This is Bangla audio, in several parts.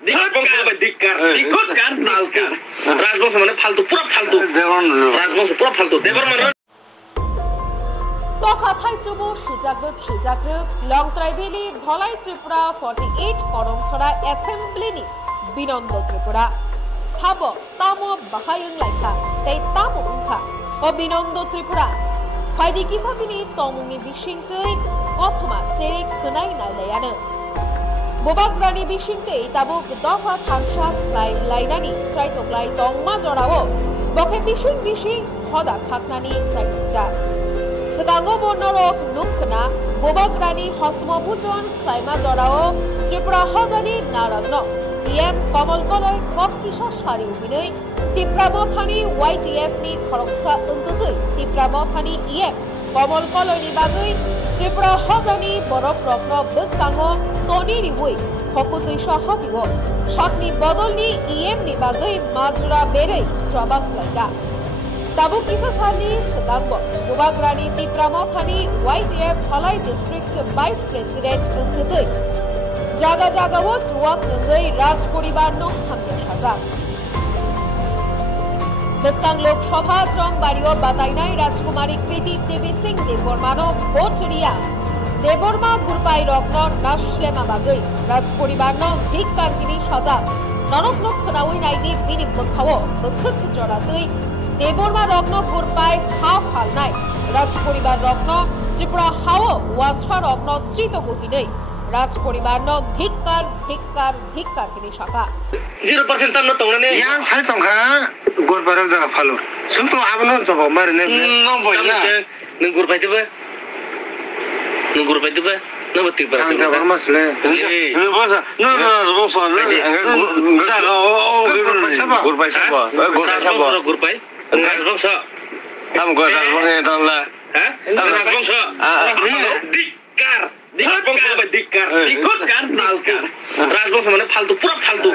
রাজবংশ ভাই ধিক্কার ধিক্কার নালকার রাজবংশ মানে ফালতু পুরো ফালতু রাজবংশ পুরো ফালতু দেবর মানে তো কথাই চুবু সিজাগ্রত লং ট্রাইবেলি ধলাই ত্রিপুরা 48 করমছড়া অ্যাসেম্বলিনি বিনন্দ ত্রিপুরা সাব তাম বাহায়ং লাইখা তাই তাম উংখা ও বিনন্দ ত্রিপুরা ফাইদি কিসাবিনি তমুংনি বিশিংকৈ কথমা চেরে খনাই নাইলাयानो बोबाग्रानि बिसिंकै ताबुक दफा थांसा लाइनानि चाइथकलाइ दंमा जराओ बखे बिसिं हदा खाखनानि चाइथकजा सिगांगो बनरक नुखना बोबाग्रानि हसमभुजन क्लाइमा जराओ त्रिपुरा हदानि नारग्न पीएम कमल कलय कप किसा सारि उबिनै तिप्रामथानि YTF नि खरंसा उन्तुतै तिप्रामथानि EM कमल कलयनि बागै त्रिपुरा हदानि बरफ रत्न बस्कांगो तनि रिवै हकुतै साहादिओ साकनि बदलनि EM नि बागै माजरा बेरै जबाब लायगा ताबु किसा सानि सिगांबो बोबाग्रानि तिप्रामथानि YTF धलाई डिस्ट्रिक्ट वाइस प्रेसिडेंट उन्तुतै जागा जागाओ जुवाक नंगै राज परिवार न हामया साजा बस्कां लोकसभा चंगबाड़ियो बातायनाय राजकुमारी कृति देवी सिंह देबबर्मानो भोटरिया देबबर्मा गुरपाई रत्न नासलेमा बागै राज परिवार न धिक्कारगिरि साजा ननक नखनावै नायदि बिनि बखावो बसक जरातै देबबर्मा रत्न गुरपाई हाव हालनाय राज परिवार रत्न त्रिपुरा हाव वाछा रत्न चितगहिनै राज परिवार न धिक्कार गिरि साका 0% तामनो तंगनाने यान साइ तंखा गुरबाराव जागा फालो सुंतो आबनो जबाब मारने न बयना नों गुरबायदोबो न बत्ति पर आं देबर मासले बसा न बसा जागा गुरबाय साबा गुरबाय राजबंश ताम गुरबाय तंला ह राजबंश धिक्कार नालकार राजबंश माने फालतू पुरा फालतू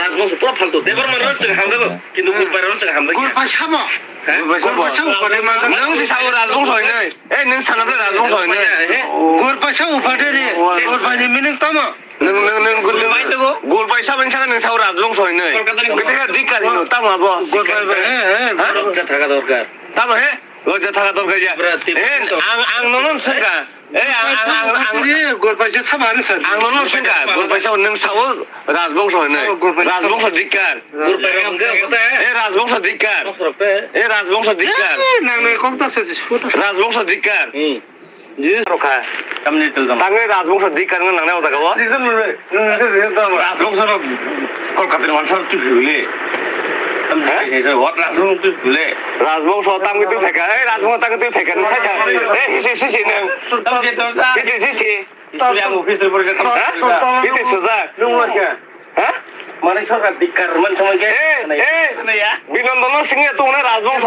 राजबंश पुरा फालतू देबर माने जों हामजागो किन्तु गुरबायराव जों हामजागो गुरबाय साबा गुरबाय साबा उपादे मा नों सि साबो राजबंश होयनै ए नों सानाबले राजबंश होयनै गुरबाय साबा उपादे रे गुरबायनि मिनिं तामा नों गुरबाय साबा नों साना नों साबो राजबंश होयनै बेटा धिक्कार हिनो तामाबो गुरबाय लज्जा थाका दरकार तामा हे लज्जा थाका दरकार जा आं नों सोंगा आं गुरबायजे साबानो सर आं नों सोंगा गुरबाय साबा नों साबो राजबंश होयनै राजबंश धिक्कार गुरबाय ए राजबंश धिक्कार ए राजबंश धिक्कार नांनै कक्तासे राजबंश धिक्कार जी रखा हमने चल जाम तांगे राजबंश धिक्कार न नांनाय होता गवा राजबंश कलकाता मानसा तुफिले राजबंश तांगे तु फेका ए राजबंश तांगे तु फेका न साइका ए हिसि नों तम जे तम सा हिसि आं अफिस रिपोर्ट के तम हिसि सजा नों मारका ह माने सरकार धिक्कार मन समझ बिनंदन सिंह तुमने राजबंश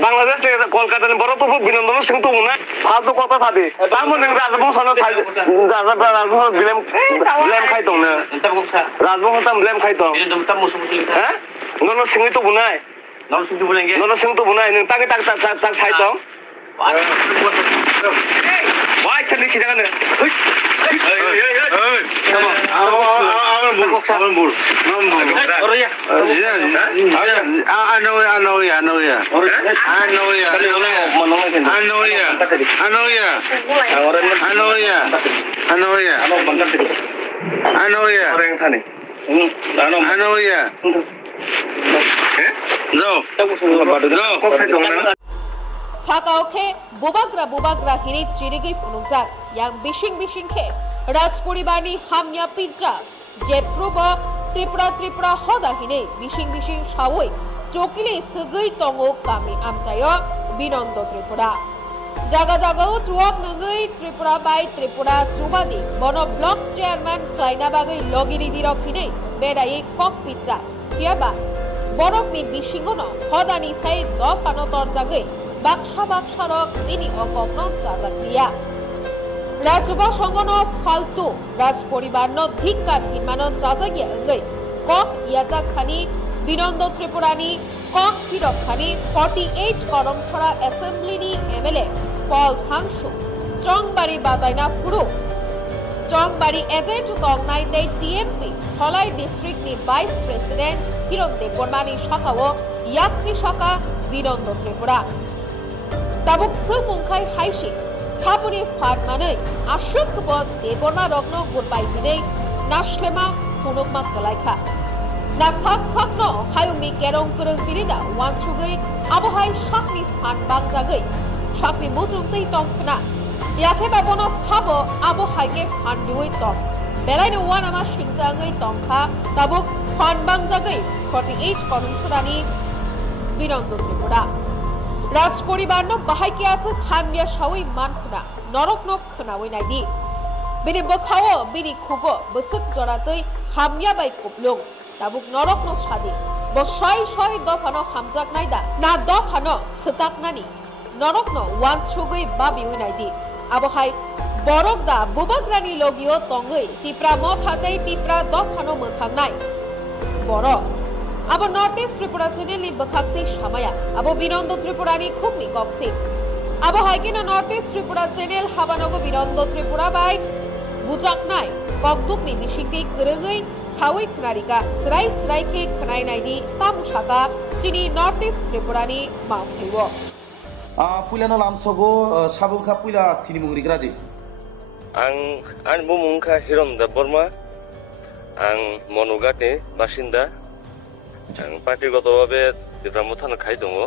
बांग्लादेश कलकाता बड़ तो बिनंदन सिंह तुमने फालतू कथा थादे ताम नों राजबंश राजबंश ब्लेम खाइ दं राजबंश ताम ब्लेम खाइ दं नन सिंह तो बुनाय नन सिंह तो बुनाय नों तागे ताग साइ दं वाइ चलि खिजागानो साकाओखे बोबाग्रा हिरे चिरिगै फुनुकजाक yang bising ke राज परिवारनि हामया पिज्जा जेफ्रुबो त्रिपुरा हदा हिने बिसिं सावै चकिले सगै तंगो गामि आमचायो बिनन्द त्रिपुरा जागा जागाओ जुवाक नंगै त्रिपुरा बाय त्रिपुरा जुबादि बन ब्लक चेयरमैन खलाइना बागै लगिरि दिरक हिने बेरायै कप पिज्जा फियाबा बरकनि बिसिंगन हदानि साइ दफानो तरजागै बाक्सारक बिनि अकग्न जाजाक्रिया राजबा संगन फालतू राज परिवार न धिक्कार हिमान जाजागिया अंगै कक याजा खानी बिनन्द त्रिपुरानी कक हिरक खानी 48 करमछड़ा असेंबली नि एमएलए पल थांसु चंगबारी बादायना फुरु Chongbari agent tongnai tei TMP Tholai district ni vice president Hiron Debormani Shakao yakni Shaka Binondo Tripura. Tabuk sumungkai haisi sabuni farmanai ashuk bod Deborma rogno gurbai hinei nashlema funukma kalaikha. Na sak no hayungni kerong kurung pirida wansugai abohai shakni fan bangjagai shakni mujungtei tongkna yakhe babono sabo abohaike fan dioi tong belai no wanama singjangai tongkha tabuk fan bangjagai 48 korungchurani Binondo Tripura Raj poribar no bahaike ase khamya shawai mankhna norok no khnawi naidi bini bokhao bini khugo busuk joratei hamya bai kuplung tabuk norok no sadi bo shoi dofano hamjak naida na dofano sekaknani norok no wan sugoi babi unaidi abohai borok da bubagrani logio tongai tipra mothadei tipra dofano mothangnai borok abo north east tripura channel ni bakhakti samaya abo Binondo Tripurani khubni kokse abo haikina north east tripura channel habanogo Binondo Tripura bai bujaknai kokdukni misingtei krengai sawi khnarika srai ke khnai naidi tamusaka chini north east tripurani mafliwo puilano lamsogo sabungkha puila sinimungri gradi ang bumungkha Hiron Deborma ang Monogate basinda ang partigotobhabe Deborma thana khai dongo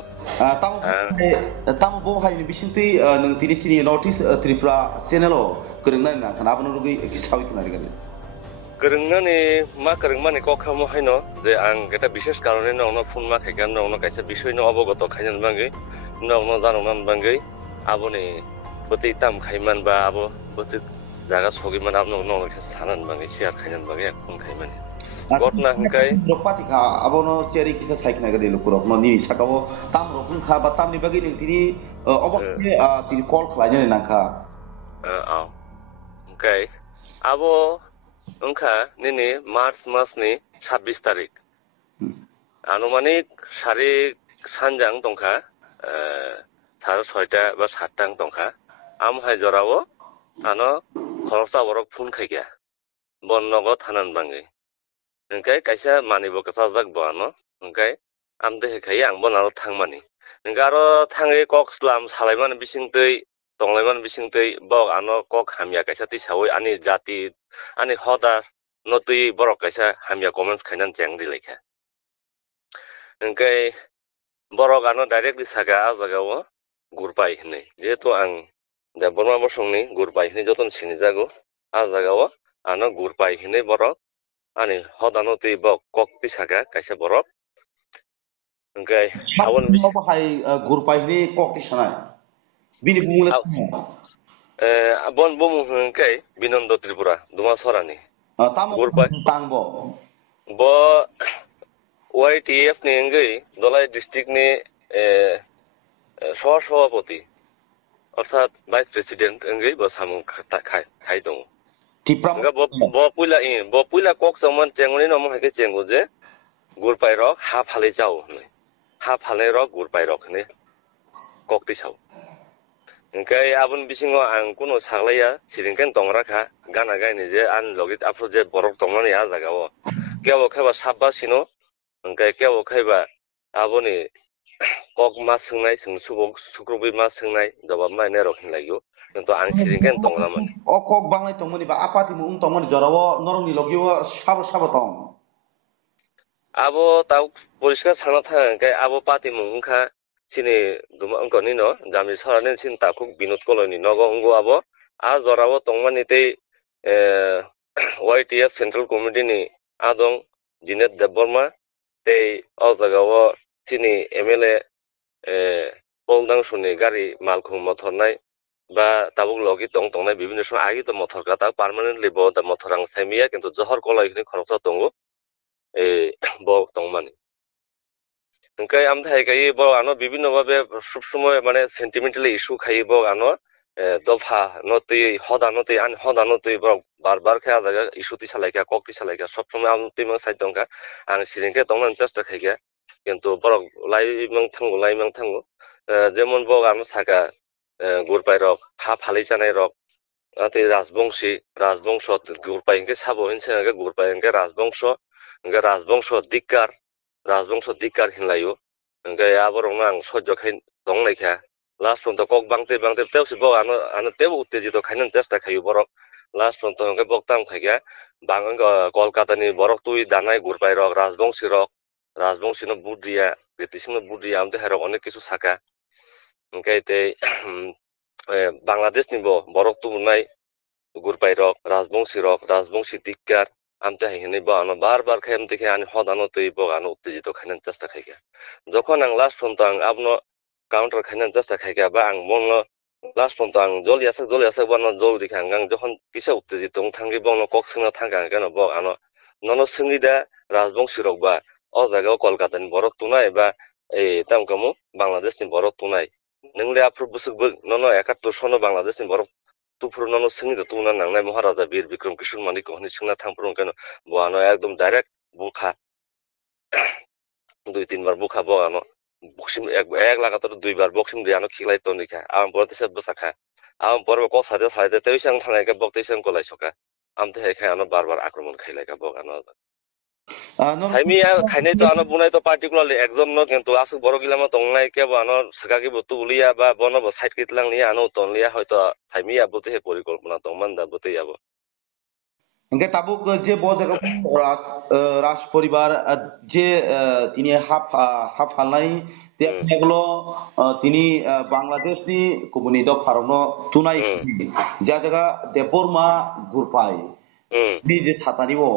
tamu bo haini bisingtei nang tini sini north east tripura channel o krengnani na khana abano rugi sawi khnari gani kerengmani ma kerengmani kokhamo haino je ang eta bishesh karone no phone ma khaikan no kaisa bishoy no obogoto khainan bangai no janonan bangai aboni boti tam khaiman ba abo boti jaga sogiman abno no sanan bangai share khainan bangai khon khaiman gotna hangkai ropati kha abono cheri kisa saikna gadi lukurok no ni sakabo tam rokun kha ba tam ni bagi ning tini obok tini call khlaina nangkha okay abo Ungkha nini March mas ni 26 tarik. Anumanik sari sanjang tongkha thar 6ta ba 7tang tongkha amhai jorao ano khoroksa borok phun khaigya bonnogo thanan bangi engkai kaisa manibo kasajak bo ano engkai amde hekai ang bonaro thangmani engaro thangai kok slam salaiman bisingtei tonglaiman bisingtei bok ano kok hamya kaisa ti sawai ani jati ani hoda notui borok kaisa hamya comments khainan cheng dilaikha engkai borok ano directly saga ajagao gurpai hinai jeto ang Deborma bosongni gurpai hinai joton sinijago ajagao ano gurpai hinai borok ani hoda notui bok kok ti saga kaisa borok engkai awon hai gurpai ni kok ti sanai bini bumula abon bomu engkai Binondo Tripura duma sorani tamu tangbo bo YTF ni enggai Dolai district ni সভাপতি অর্থাৎ vice president enggai bo samung khai dong tipram bo puila kok samon chengoni no mo hake chengo je gurpai rok ha phale jao ha phale rok gurpai rok ne kok ti sau engkai abun bisingo ang kuno saglaya siringken tongraka gana gaini je an logit afro je borok tongmani a jagao kebo khaiba sabba sino engkai kebo khaiba aboni kok ma sungnai subok sukrobi ma sungnai jawab ma ne rok hinlayo কিন্তু ang siringken tonglaman o kok banglai tongmani ba apati mu tongmani jorao norongni logio sabo tong abo tau poriskar sana thang engkai abo pati mungkha chini duma angkoni no jami sorane sin takuk binod koloni nogo ungo abo a jorao tongmani tei YTF Central Committee ni adong Jinet Deborma tei o jagao chini MLA Poldang suni gari malkhung mothornai ba tabuk logi tongnai bibinno সময় agi to mothor ka ta permanently bo ta mothorang semia kintu johor kolai khini khoroksa tongo bo tongmani engkai amthai kai bo ano bibinno babe sub সময় মানে sentimentally issue khai bo ano দফা নতি হদা নতি বারবার খেয়া জায়গা ইস্যুতি সালাইকা কক্তি সালাইকা সবসময় আমি তিমং সাইড দংকা আং সিরিংকে তংনান চেষ্টা খাইকা কিন্তু বরক লাইমাং থাঙ্গু যেমন বক আমি সাকা গুরপাই রক হা ফালি জানাই রক Ati রাজবংশ গুরপাই ইনকে সাবো হিনছে ইনকে গুরপাই ইনকে রাজবংশ দিক্কার হিনলাইও ইনকে আবার আং সহ্য খাই দंनायखा লাস্ট পর্যন্ত কক বাংতে তেवसि বক আনো তেव উত্তেজিত খাইনান চেষ্টা খাইও বরক লাস্ট পর্যন্ত ইনকে বকতাম খাইয়া বাং কলকাতানি বরক তুই দানাই গুরপাই রক রাজবংশীনো বুদ্রিয়া বেতিসিনো বুদ্রিয়া আমতে হেরক অনেক কিছু সাকা ইনকে তে বাংলাদেশ নিব বরক তুবুনাই গুরপাই রক রাজবংশী দিক্কার আমতে হাইহিনে বক আনো বারবার খাইম দেখে আনি হদানো তুই বক আনো উত্তেজিত খাইনান চেষ্টা খাইগা যখন আং লাস্ট পর্যন্ত আং আপনো কাউন্টার খাইনান চেষ্টা খাইগা বা আং মন লাস্ট পর্যন্ত আং জলিয়াছে বানো জল দিখা আং যখন কিসা উত্তেজিত থাঙ্গি বনো কক সিংনা থাঙ্গা কেন বক আনো ননো সিংনিদা রাজবংশী রক বা অ জায়গাও কলকাতানি বরক তুনাই বা এই তামকামু বাংলাদেশনি বরক তুনাই নংলে আফ্রু বুসুক ননো 71 সনো বাংলাদেশনি বরক তুফুর ননো সিংনিদা তুনা নাংনাই মহারাজা বীর বিক্রম কিশোর মানিক হনি সিংনা থাংপুরং কেন বহানো একদম ডাইরেক্ট বুখা 2-3 বার বুখা বগানো বক্সিম এক লাগাতার 2 বার বক্সিম দিয়ে আনো খিলাই তো নিখা আম পরতে সে বসাখা আম পরবে ক সাথে তেইসাং থানাইকে বক্তেইসাং কলাই সকা আমতে হেখাই আনো বারবার আক্রমণ খাইলাইকা বগানো সাইমিয়া খাইনাই তো আনো বুনাই তো পার্টিকুলারলি একজন ন কিন্তু আসুক বড় গিলামা তংনাই কে আনো সকাগি বতু উলিয়া বা বন সাইড কিতলাং নিয়া আনো তনলিয়া হয়তো সাইমিয়া বতে হে পরিকল্পনা তংমান দা বতে যাবো Engke tabuk je bo jaga রাজ পরিবার যে তিনি হাফ হালনাই এগুলো তিনি বাংলাদেশনি কুবুনি দ ফারনো তুনাই যা জায়গা দেবরমা গুরপাই বি যে সাতানিও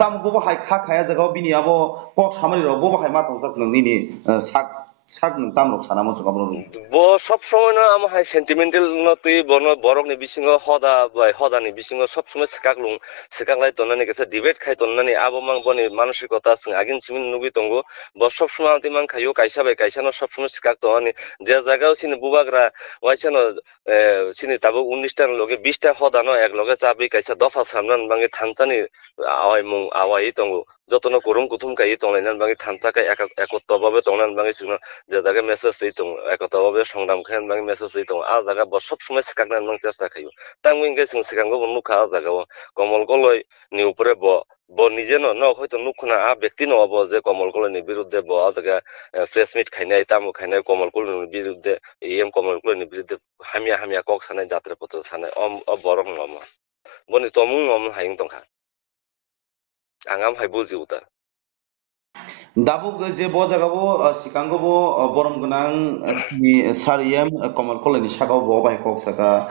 তাম বো হাই খায়া জায়গাও বিনি আবো কক সামানি ro বো হাই মা তংজাক নংনি সাক তাম রক সানা মসুক আবনো bo সব সময় না am hai sentimental no tui bono borok ni bisingo hoda ni bisingo সব সময় sikaklai tonani gese debate khai tonani abo mang boni মানসিকতা sing agin simin nugi tongo bo সব সময় amti mang khayo kaisa bai kaisa no সব সময় sikak toni je jagao sini bubagra waisano sini tabo 19 ta loge 20 ta hoda no ek loge chabi kaisa dofa samnan bangi thanchani awai mung awai tongo যতন করুম কুথুম কাই তংলাইনান বাঙি থামতাকা একত্রভাবে তংনান বাঙি সিগন যে জায়গা মেসেজ দিই তং একত্রভাবে সংগ্রাম খান বাঙি মেসেজ দিই তং আ জায়গা ব সব সময় সিকাকনান বাঙি চেষ্টা খাইও তাং মিঙ্গে সিং সিকাঙ্গো নুখা আ জায়গা কমল কলই নি উপরে ব নিজে ন হয়তো নুখনা আ ব্যক্তি নব যে কমল কলইনি বিরুদ্ধে ব আ জায়গা ফ্রেশ মিট খাইনাই তামু খাইনাই কমল কলইনি বিরুদ্ধে কমল কলইনি বিরুদ্ধে হামিয়া কক সানাই যাত্রা পত্র সানাই বরং নম বনি তমু নম হাইং তংখা আঙাম হাই বুজিও তা Dabuk je bo jaga bo sikango bo borom gunang ni sariyam komal kolani sakao bo bai kok saka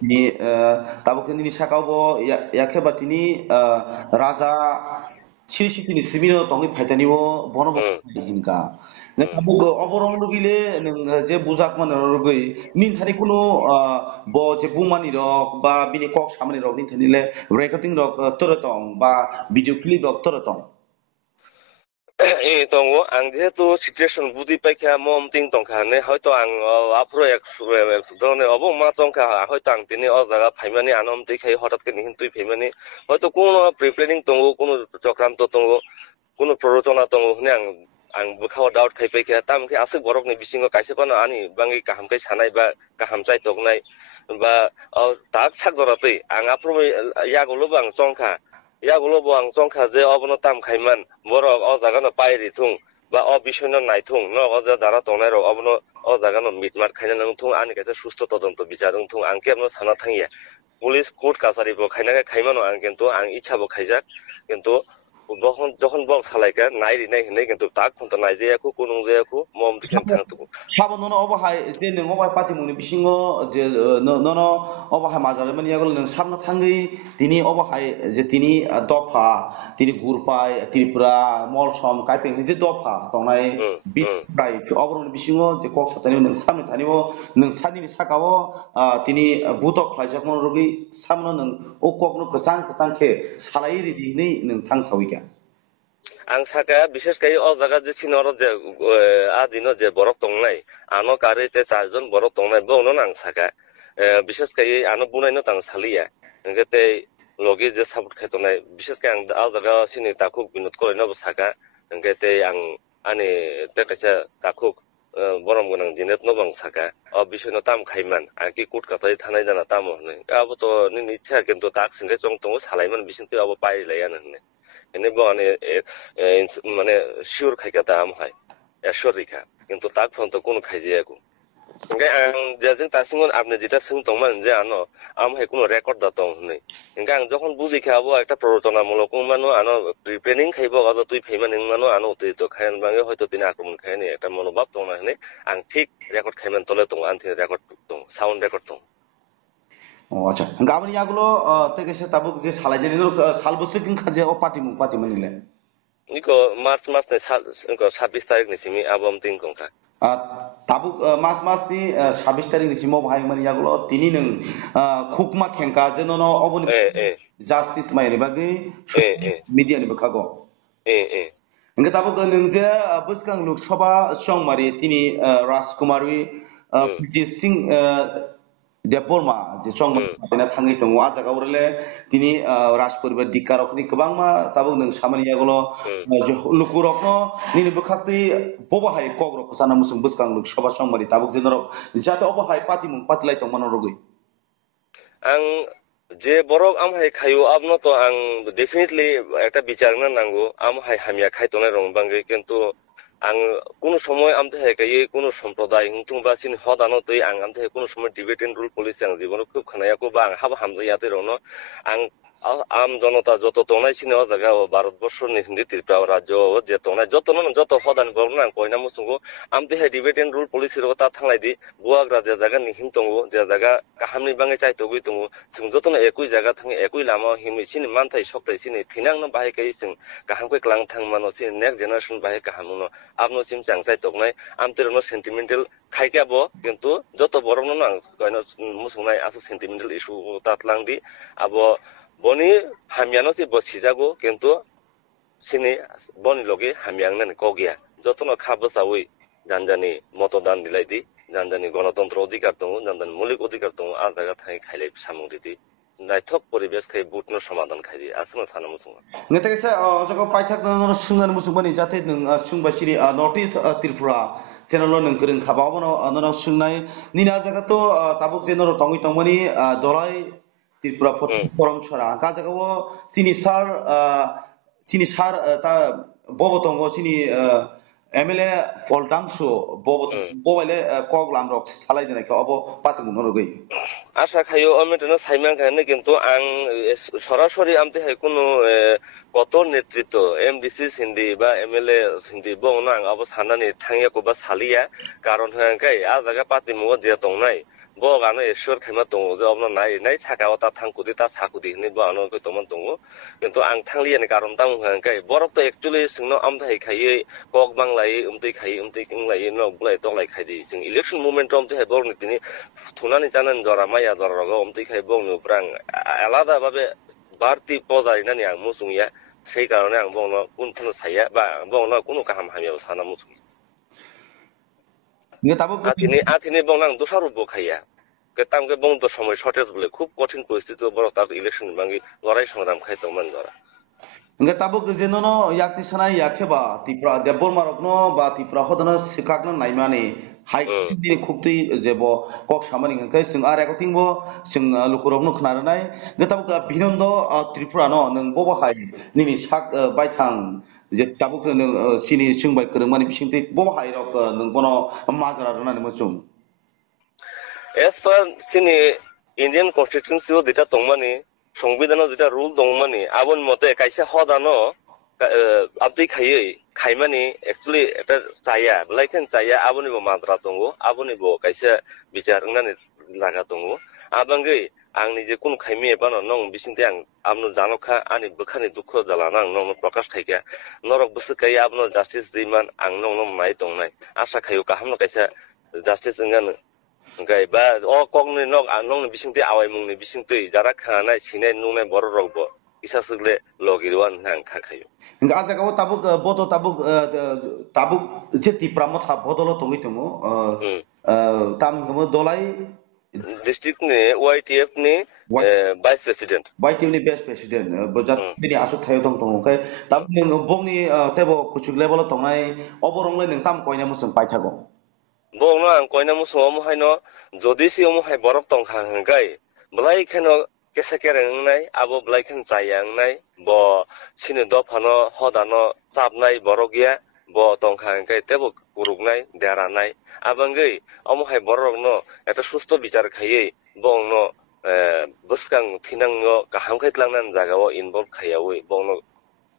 ni tabuk ni sakao bo yakhe batini raja sini simino tongi phaitani bo bono bo hinka tabuk oborong lugile je bujak man rugui nin thani kuno bo je bumani rok ba bini kok samani rok nin thani le recording rok torotong ba video clip rok torotong tongo ang যেহেতু সিচুয়েশন বুঝি পাইখা মম তিং তংখানে হয়তো আং আফ্রো এক ধরনের অব মা তংখা হয়তো আং তিনি অ জায়গা ফাইমানি আনম দেখাই হঠাৎ করে নিহিন তুই ফাইমানি হয়তো কোন প্রিপ্লেনিং তঙ্গো কোন চক্রান্ত তঙ্গো কোন প্ররোচনা তঙ্গো হনে আং বুখাও ডাউট খাই পাইখা তামকে আছে বরকনি বিসিঙ্গ কাইছে পানো আনি বাঙ্গি কাহামকাই সানাই বা কাহামচাই তকনাই বা তাক সাক দরাতই আং আফ্রো ইয়াগুলো বাং চংখা ইয়াগুলো বং চংখা যে অবন তাম খাইমান বরক অ জাগানো পাইরি থুং বা অ বিষয় নাইথুং ন অ যারা তনাই রক অবন অ জাগানো মিটমাট খাইনা নং থুং আনি কাছে সুস্থ তদন্ত বিচার থুং আং কেমন সানা থাঙ্গিয়া পুলিশ কোর্ট কাছারি বো খাইনাকে খাইমানো আং কিন্তু আং ইচ্ছাবো খাইজাক কিন্তু যখন বক সালাইকা নাইরি নাই হিনে কিন্তু তাক ফোনটা নাই যেয়াকু কোন যেয়াকু মম দিখান থাংতুকু সাবনো অবহাই যে নों অবহাই পাতি মুনি বিসিঙ্গ যে ননো অবহাই মাজারে মানি আগল নों সামনা থাঙ্গি তিনি অবহাই যে তিনি দফা তিনি গুরপাই ত্রিপুরা মলসম কাইপেং যে দফা তংনাই বিপ্রাই অবরণ বিসিঙ্গ যে কক সাতানি নों সামনে থানিও नों সাদিনি সাকাও তিনি বুতক খাইজাক মন রগি সামনো नों ও kokनो কসাং খে সালাই রিদি नै नों থাংসাউইকা ang saka বিশেষ kai o jaga je sinor je adino je borok tongnai ano kare te 4 জন borok tongnai bo no nang saka বিশেষ kai ano bunai no tang salia ngete logi je support khetonai বিশেষ kai ang a jaga sini takuk binut kore no saka ngete ang ani te kaisa takuk borom gonang jinet no bang saka o bishoy no tam khaiman aki kut katai thanai jana tam hne abo to ni ichha kintu tak singe chong tongo salaiman bisinte abo pai layan hne ene bo ane মানে শিওর খাইকা তা আম হয় এশর রেখা কিন্তু তাক ফোন তো কোন খাইজে আকু Enggak ang jajeng tasingon আপনি যেটা সিং তংমান যে আনো আম হে কোনো রেকর্ড দা তং হই enggak ang যখন বুঝি খাবো একটা প্ররোচনামূলক মানো আনো প্রিপেয়ারিং খাইবো অত তুই ফেমান মানো আনো অতিরিক্ত খায়ন বাঙে হয়তো তিনি আক্রমণ খায়নি একটা মনোভাব তং না হনে আং ঠিক রেকর্ড খাইমান তলে তং আনতি রেকর্ড তং সাউন্ড রেকর্ড তং আচ্ছা গাবনি ইয়াগুলো থেকে সে তাবুক যে সালাই দিন সাল বছর কিন খাজে ও পাটি মানিলে নিকো মার্চ মাস নে সাল 26 তারিখ নিসিমি আবম তিন কংকা তাবুক মাস নি 26 তারিখ নিসিমো ভাই মানি ইয়াগুলো তিনি নং খুকমা খেংকা যেন অবনি জাস্টিস মাইনি বাগै মিডিয়া नि বখাগো इंगे ताबुक नों जे बुसकां लोकसभा संमारि तिनि राजकुमारी पिटि सिंह देबबर्मा जे संमारिना थाङै दङ आ जागावरले तिनि राजपरिबार दिकारकनि गोबांमा ताबुक नों सामानियागलो लुकुरकनो निनि बखाक्ति बबाहाय कग्रक जाना मुसुं बुसकां लोकसभा संमारि ताबुक जेनरक जाते अबहाय पातिलाय दं मनरगै आं যে বরক আমহাই খাইও আপনো তো আং ডেফিনেটলি একটা বিচার না নাঙ্গো আমহাই হামিয়া খাইতনে রং বাঙ্গে কিন্তু আং কোন সময় আমতে হাইকাই কোন সম্প্রদায় হুংতুং বা সিন হদানো তৈ আং আমতে কোন সময় ডিবেট এন্ড রুল পলিসি আং জীবন খুব খানায়াকো বা আং হাবা হামজায়াতে রনো আং আম জনতা যত তনাই সিনে জায়গা ভারতবর্ষর নিহিন্দি ত্রিপুরা রাজ্য যে তনাই যত হদান বলনা কয়না মুসুঙ্গো আমতে হাই ডিবেট এন্ড রুল পলিসি রতা থাংলাই দি বুয়াগ্রা যে জায়গা নিহিন তঙ্গো যে জায়গা কাহামনি বাঙে চাইতো গই তঙ্গো जों जतन একই জায়গা থাঙে একই লামা হিমি সিনি মানথাই সকতাই সিনি থিনাংনো বাহাইকাই जों কাহামকৈ ক্লাং থাং মানো সি নেক্সট জেনারেশন বাহাই কাহামনো আপনো সিম চাংসাই তকনাই আমতেরনো সেন্টিমেন্টাল খাইকাবো কিন্তু যত বড়নো না কয়নো মুসুংনাই আছে সেন্টিমেন্টাল ইস্যু তাতলাং দি আবো বনি হামিয়ানো সি বসিজাগো কিন্তু সিনি বনি লগে হামিয়াংনানি কগিয়া যতন খাবসাউই জানজানি মতদান দিলাই দি জানজানি গণতন্ত্র অধিকার দङ জানজানি মৌলিক অধিকার দङ आ জায়গা থাই খাইলাই সামং দিদি নাইথক পরিবেশ খাই বুটনো সমাধান খাইদি আসনো সানা মুসুং ngetesa jago paithak no sungan musubani jate nung sungba siri north east tripura senolo nung gring khaba bono no sungnai nina jaga to tabuk jenoro tongi tongmani dolai tripura forum chora ka jaga wo sini sar ta bobo tongo sini MLA ফলটাংশো ববাইলে কগলাম রক সালাই দিনা কে অব পাতিমু নরগৈ আশা খাইও অমেটনো সাইমান খানে কিন্তু আং সরাসরি আমতে হাই কোনো কত নেতৃত্ব এমডিসি সিন্ধি বা এমএলএ সিন্ধি বংনা আং অব সানানি থাঙ্গিয়া কো বা সালিয়া কারণ হাঙ্কাই আ জায়গা পাতিমু যে তংনাই বগানো ঈশ্বর খাইমা দङ যে অবনা নাই সাকাও তা থাংকুদি তা সাকুদি নি বানো কই তমন দङ কিন্তু আং থাংলিয়ানি কারণ তাং হাঙ্কাই বরক তো एक्चुअली सिंनो আমতে হাই খাইयै কক বাংলাই উমতৈ খাই উমতৈ কিংলাই ন বুলাই তলাই খাইদি जों ইলেকশন মুভমেন্ট আমতে হাই বরনি তিনি থুনানি জানান জরা মাইয়া জরা রগ আমতৈ খাই বংনো প্রাং আলাদা ভাবে বাড়তি পজাইনানি আং মুসুংয়া সেই কারণে আং বংনো কোনখানে সাইয়া বা বংনো কোনো কাহাম হামিয়া সানা মুসুং আথিনি বংনাং দোসারুব খাইয়া কেতামকে বং তো সময় শর্টেজ বলে খুব কঠিন পরিস্থিতি বড় তার ইলেকশন বাঙ্গি লড়াই সংগ্রাম খাইতমান জরা Enggak tabuk jenono yakti sana yakeba tipra debor marokno ba tipra hodana sikakna naimani hai ni khukti jebo kok samani kai sing are ko tingbo sing lukurokno khnaranai tabuk binondo tripura no nang bobo hai nini sak baithang je tabuk nang sini singbai krengmani bisingti bobo hai rok nang bono mazara rona ni musung as far sini Indian constitution যেটা তংমানি সংবিধান যেটা রুল দংমানি আবন মতে কাইসা হদানো আপনি খাইমানি एक्चुअली এটা চাইয়া লাইকেন চাইয়া আবনিবো মাত্রা দঙ্গো আবনিবো কাইসা বিচার নানি লাগা দঙ্গো আবাঙ্গै आंनि जे कोन खाइमे एबानो नং बिसिंते आं आमनो जानखा आनि बखानि दुख जालाना आं नंनो प्रकाश खाइया नरक बसकाय आबनो जस्टिस दिमान आं नंनो नाय दंनाय आशा खायो काहामनो काइसा justice इंगानो Enggak, ba kogni nok anong bisingti awai mungni bisingti jarak khana sinai nunai bor rogbo isa sugle logirwan hang khakayo enggak aja kamu tabuk boto tabuk jeti pramot ha bodolo tongi tomo tam kamu dolai district ni YTF ni vice president vice president bojat bini asuk thayo tong tong kai tab ning bongni tebo kuchuk level tongnai oborong le ning tam koina musung pai thago bong no ang koina mo so mo hay no jodi si mo hay borok tong khang hangai blai khano kesa kereng nai abo blai khan chayang nai bo sini do phano hodano chap nai borok ya bo tong khang kai tebo kuruk nai dera nai abangai amo hay borok no eta susto bichar khaiye bong no buskang thinang no kaham khaitlang nan jaga o involve khaiyawi bong no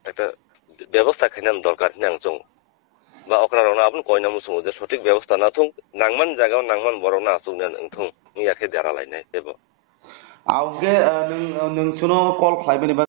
eta ব্যবস্থা খাইনাম দরকার নাং চং বা অকরা রনা আপন কয়না মুসুং যে সঠিক ব্যবস্থা না থুং নাংমান জায়গাও নাংমান বড় না আসুং না থুং ইয়াকে দেরা লাইনাই দেব Auge nung suno call khai bani